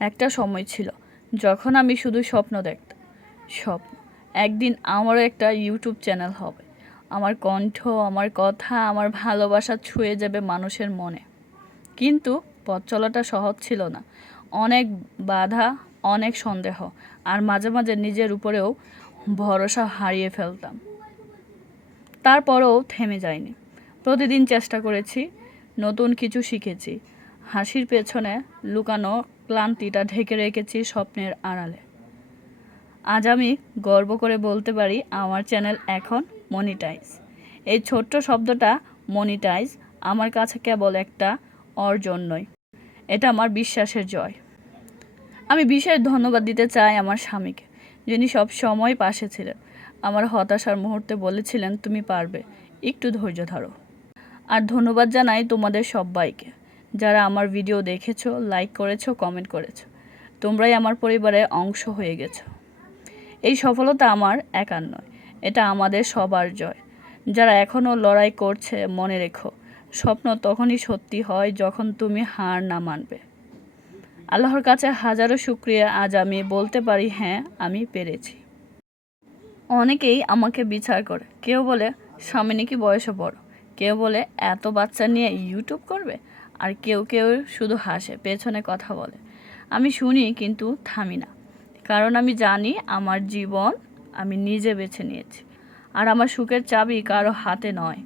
একটা সময় ছিল যখন আমি শুধু স্বপ্ন দেখতাম। স্বপ্ন একদিন আমারও একটা ইউটিউব চ্যানেল হবে। আমার কণ্ঠ, আমার কথা, আমার ভালোবাসা ছুঁয়ে যাবে মানুষের মনে। কিন্তু পথ চলাটা সহজ ছিল না। অনেক বাধা, অনেক সন্দেহ, আর মাঝে মাঝে নিজের উপরেও ভরসা হারিয়ে ফেলতাম। তারপরেও থেমে যায়নি। প্রতিদিন চেষ্টা করেছি, নতুন কিছু শিখেছি। হাসির পেছনে লুকানো ক্লান্তিটা ঢেকে রেখেছি স্বপ্নের আড়ালে। আজ আমি গর্ব করে বলতে পারি আমার চ্যানেল এখন মনিটাইজ। এই ছোট্ট শব্দটা মনিটাইজ আমার কাছে কেবল একটা অর্জন নয়, এটা আমার বিশ্বাসের জয়। আমি বিশেষ ধন্যবাদ দিতে চাই আমার স্বামীকে, যিনি সব সময় পাশে ছিলেন। আমার হতাশার মুহূর্তে বলেছিলেন, তুমি পারবে, একটু ধৈর্য ধরো। আর ধন্যবাদ জানাই তোমাদের সবাইকে, যারা আমার ভিডিও দেখেছো, লাইক করেছো, কমেন্ট করেছো। তোমরাই আমার পরিবারের অংশ হয়ে গেছো। এই সফলতা আমার একার নয়, এটা আমাদের সবার জয়। যারা এখনও লড়াই করছে, মনে রেখো, স্বপ্ন তখনই সত্যি হয় যখন তুমি হার না মানবে। আল্লাহর কাছে হাজারো শুকরিয়া, আজ আমি বলতে পারি হ্যাঁ, আমি পেরেছি। অনেকেই আমাকে বিচার করে। কেউ বলে স্বামী নাকি বয়সে বড়, কেউ বলে এত বাচ্চা নিয়ে ইউটিউব করবে, আর কেউ কেউ শুধু হাসে, পেছনে কথা বলে। আমি শুনি কিন্তু থামি না, কারণ আমি জানি আমার জীবন আমি নিজে বেছে নিয়েছি। আর আমার সুখের চাবি কারো হাতে নয়।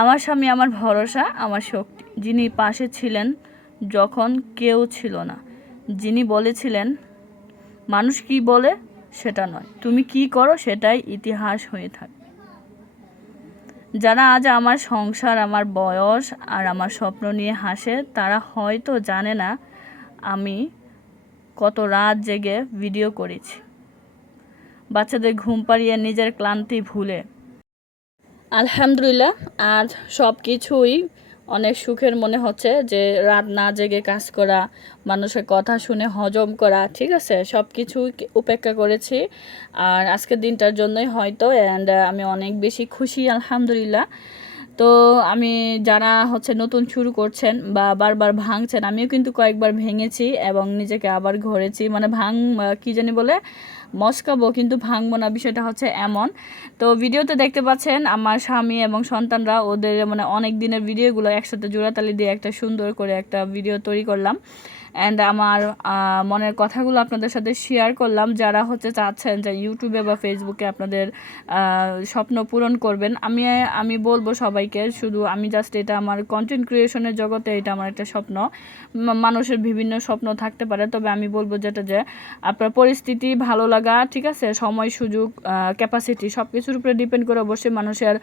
আমার স্বামী আমার ভরসা, আমার শক্তি, যিনি পাশে ছিলেন যখন কেউ ছিল না, যিনি বলেছিলেন মানুষ কি বলে সেটা নয়, তুমি কি করো সেটাই ইতিহাস হয়ে থাকে। যারা আজ আমার সংসার, আমার বয়স আর আমার স্বপ্ন নিয়ে হাসে, তারা হয়তো জানে না আমি কত রাত জেগে ভিডিও করেছি, বাচ্চাদের ঘুম পাড়িয়ে নিজের ক্লান্তি ভুলে। আলহামদুলিল্লাহ, আজ সব কিছুই অনেক সুখের মনে হচ্ছে, যে রাত না জেগে কাজ করা, মানুষের কথা শুনে হজম করা, ঠিক আছে, সব কিছু উপেক্ষা করেছি। আর আজকের দিনটার জন্যই হয়তো আমি অনেক বেশি খুশি, আলহামদুলিল্লাহ। তো আমি যারা নতুন শুরু করছেন বা বারবার ভাঙছেন, আমিও কিন্তু কয়েকবার ভেঙেছি এবং নিজেকে আবার গড়েছি, মানে কি জানি বলে মস্কাবো, কিন্তু ভাঙবো না, বিষয়টা হচ্ছে এমন। তো ভিডিওতে দেখতে পাচ্ছেন আমার স্বামী এবং সন্তানরা, ওদের মানে অনেক দিনের ভিডিওগুলো একসাথে জোড়াতালি দিয়ে একটা সুন্দর করে একটা ভিডিও তৈরি করলাম। অ্যান্ড আমার মনের কথাগুলো আপনাদের সাথে শেয়ার করলাম। যারা চাচ্ছেন যে ইউটিউবে বা ফেসবুকে আপনাদের স্বপ্ন পূরণ করবেন, আমি বলবো সবাইকে, শুধু আমি জাস্ট এটা আমার কন্টেন্ট ক্রিয়েশনের জগতে এটা আমার একটা স্বপ্ন। মানুষের বিভিন্ন স্বপ্ন থাকতে পারে, তবে আমি বলবো যেটা যে আপনার পরিস্থিতি, ভালো লাগা, ঠিক আছে, সময়, সুযোগ, ক্যাপাসিটি সব কিছুর উপরে ডিপেন্ড করে অবশ্যই মানুষের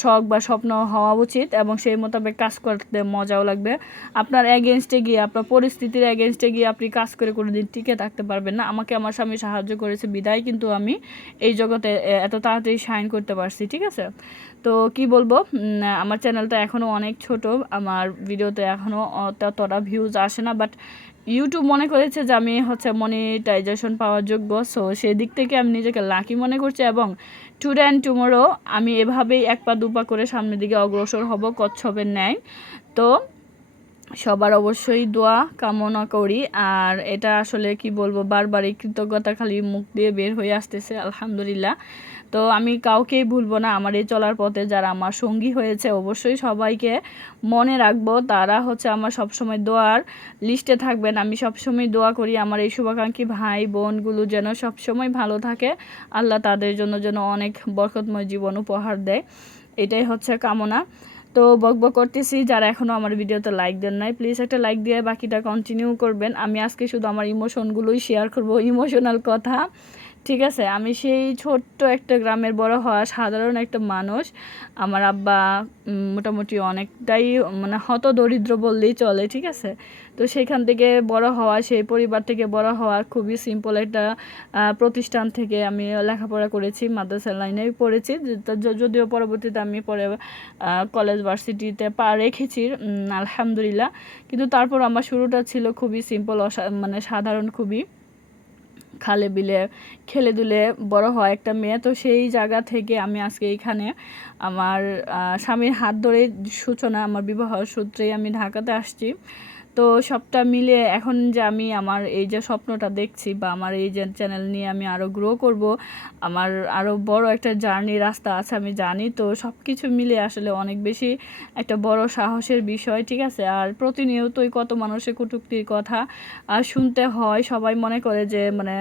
শখ বা স্বপ্ন হওয়া উচিত, এবং সেই মোতাবেক কাজ করতে মজাও লাগবে। আপনার এগেনস্টে গিয়ে, আপনার পরিস্থিতির এগেনস্টে গিয়ে আপনি কাজ করে কোনো দিন টিকে থাকতে পারবেন না। আমাকে আমার স্বামী সাহায্য করেছে বিদায় কিন্তু আমি এই জগতে এত তাড়াতাড়ি শাইন করতে পারছি, ঠিক আছে। তো কি বলবো, আমার চ্যানেলটা এখনও অনেক ছোট, আমার ভিডিওতে এখনও ততটা ভিউজ আসে না, বাট ইউটিউব মনে করেছে যে আমি মনিটাইজেশন পাওয়ার যোগ্য। সো সেই দিক থেকে আমি নিজেকে লাকি মনে করছি, এবং টুডে অ্যান্ড টুমোরো আমি এভাবেই এক পা দুপা করে সামনের দিকে অগ্রসর হব কচ্ছপের ন্যায়। তো সবার অবশ্যই দোয়া কামনা করি। আর এটা আসলে কি বলবো, বারবারই কৃতজ্ঞতা খালি মুখ দিয়ে বের হয়ে আসতেছে, আলহামদুলিল্লাহ। তো আমি কাউকেই ভুলবো না আমার এই চলার পথে, যারা আমার সঙ্গী হয়েছে অবশ্যই সবাইকে মনে রাখবো। তারা আমার সবসময় দোয়ার লিস্টে থাকবেন। আমি সবসময় দোয়া করি আমার এই শুভাকাঙ্ক্ষী ভাই বোনগুলো যেন সবসময় ভালো থাকে, আল্লাহ তাদের জন্য যেন অনেক বরকতময় জীবন উপহার দেয়, এটাই কামনা। তো বকবক করতেছি, যারা এখনও আমার ভিডিওতে লাইক দেন নাই, প্লিজ একটা লাইক দিয়ে বাকিটা কন্টিনিউ করবেন। আমি আজকে শুধু আমার ইমোশনগুলোই শেয়ার করব, ইমোশনাল কথা, ঠিক আছে। আমি সেই ছোট্ট একটা গ্রামের বড় হওয়া সাধারণ একটা মানুষ। আমার আব্বা মোটামুটি অনেকটাই মানে হত দরিদ্র বললেই চলে, ঠিক আছে। তো সেখান থেকে বড় হওয়া, সেই পরিবার থেকে বড় হওয়া, খুবই সিম্পল একটা প্রতিষ্ঠান থেকে আমি লেখাপড়া করেছি, মাদ্রাসা লাইনে পড়েছি, যদিও পরবর্তীতে আমি পরে কলেজ ভার্সিটিতে রেখেছি, আলহামদুলিল্লাহ। কিন্তু তারপর আমার শুরুটা ছিল খুবই সিম্পল, মানে সাধারণ, খুবই খালে বিলে খেলে দুলে বড় হয় একটা মেয়ে। তো সেই জায়গা থেকে আমি আজকে এইখানে আমার স্বামীর হাত ধরে সূচনা, আমার বিবাহ সূত্রেই আমি ঢাকাতে আসছি। তো সবটা মিলিয়ে এখন যে আমি আমার এই যে স্বপ্নটা দেখছি বা আমার এই যে চ্যানেল নিয়ে আমি আরও গ্রো করব, আমার আরও বড় একটা জার্নি রাস্তা আছে আমি জানি। তো সব কিছু মিলে আসলে অনেক বেশি একটা বড় সাহসের বিষয়, ঠিক আছে। আর প্রতিনিয়তই কত মানুষের কটূক্তির কথা শুনতে হয়। সবাই মনে করে যে মানে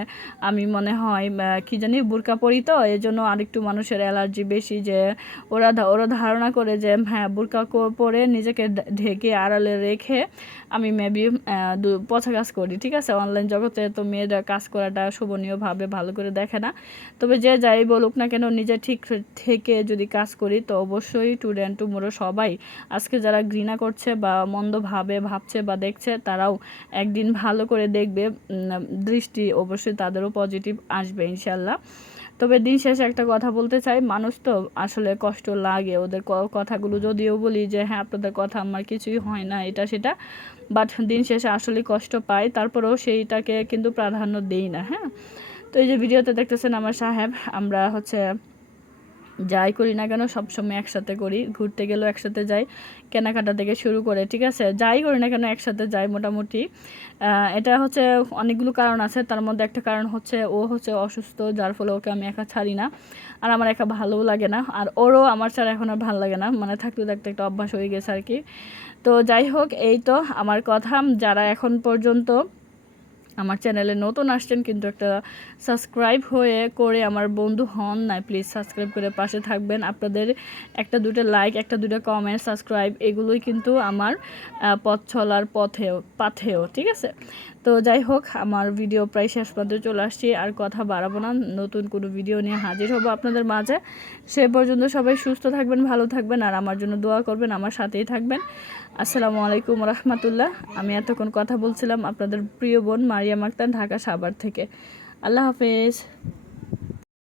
আমি মনে হয় কি জানি বোরকা পরি, তো এই জন্য আরেকটু মানুষের অ্যালার্জি বেশি, যে ওরা ধারণা করে যে হ্যাঁ বোরকা পরে নিজেকে ঢেকে আড়ালে রেখে আমি মেবি পচা কাজ করি, ঠিক আছে। অনলাইন জগতে তো মেয়েরা কাজ করাটা শোভনীয়ভাবে ভালো করে দেখে না। তবে যে যাই বলুক না কেন, নিজে ঠিক থেকে যদি কাজ করি তো অবশ্যই টুডে অ্যান্ড টুমোরো সবাই আজকে যারা ঘৃণা করছে বা মন্দভাবে ভাবছে বা দেখছে, তারাও একদিন ভালো করে দেখবে, দৃষ্টি অবশ্যই তাদেরও পজিটিভ আসবে ইনশাল্লাহ। তবে দিন শেষে একটা কথা বলতে চাই, মানুষ তো আসলে কষ্ট লাগে ওদের কথাগুলো যদিও বলি যে হ্যাঁ আপনাদের কথা আমার কিছুই হয় না এটা সেটা, বাট দিন শেষে আসলে কষ্ট পাই, তারপরেও সেইটাকে কিন্তু প্রাধান্য দেই না। হ্যাঁ, তো এই যে ভিডিওতে দেখতেছেন আমার সাহেব, আমরা যাই করি না কেন সবসময় একসাথে করি, ঘুরতে গেলেও একসাথে যাই, কেনাকাটা থেকে শুরু করে, ঠিক আছে, যাই করি না কেন একসাথে যাই মোটামুটি। এটা অনেকগুলো কারণ আছে, তার মধ্যে একটা কারণ ও অসুস্থ, যার ফলে ওকে আমি একা ছাড়ি না, আর আমার একা ভালোও লাগে না, আর ওরও আমার ছাড়া এখন আর ভালো লাগে না, মানে থাকতে থাকতে একটা অভ্যাস হয়ে গেছে আর কি। তো যাই হোক, এই তো আমার কথা। যারা এখন পর্যন্ত আমার চ্যানেলে নতুন আসছেন কিন্তু একটা সাবস্ক্রাইব করে আমার বন্ধু হন নাই, প্লিজ সাবস্ক্রাইব করে পাশে থাকবেন। আপনাদের একটা দুটো লাইক, একটা দুটো কমেন্ট, সাবস্ক্রাইব এগুলোই কিন্তু আমার পথ চলার পাথেও, ঠিক আছে। তো যাই হোক, আমার ভিডিও প্রায় শেষ পর্যন্ত চলে আসছি, আর কথা বাড়াবো না, নতুন কোনো ভিডিও নিয়ে হাজির হবো আপনাদের মাঝে। সে পর্যন্ত সবাই সুস্থ থাকবেন, ভালো থাকবেন, আর আমার জন্য দোয়া করবেন, আমার সাথেই থাকবেন। আসসালামু আলাইকুম রহমতুল্লাহ। আমি এতক্ষণ কথা বলছিলাম আপনাদের প্রিয় বোন মারিয়াম আক্তার, ঢাকা সাভার থেকে। আল্লাহ হাফেজ।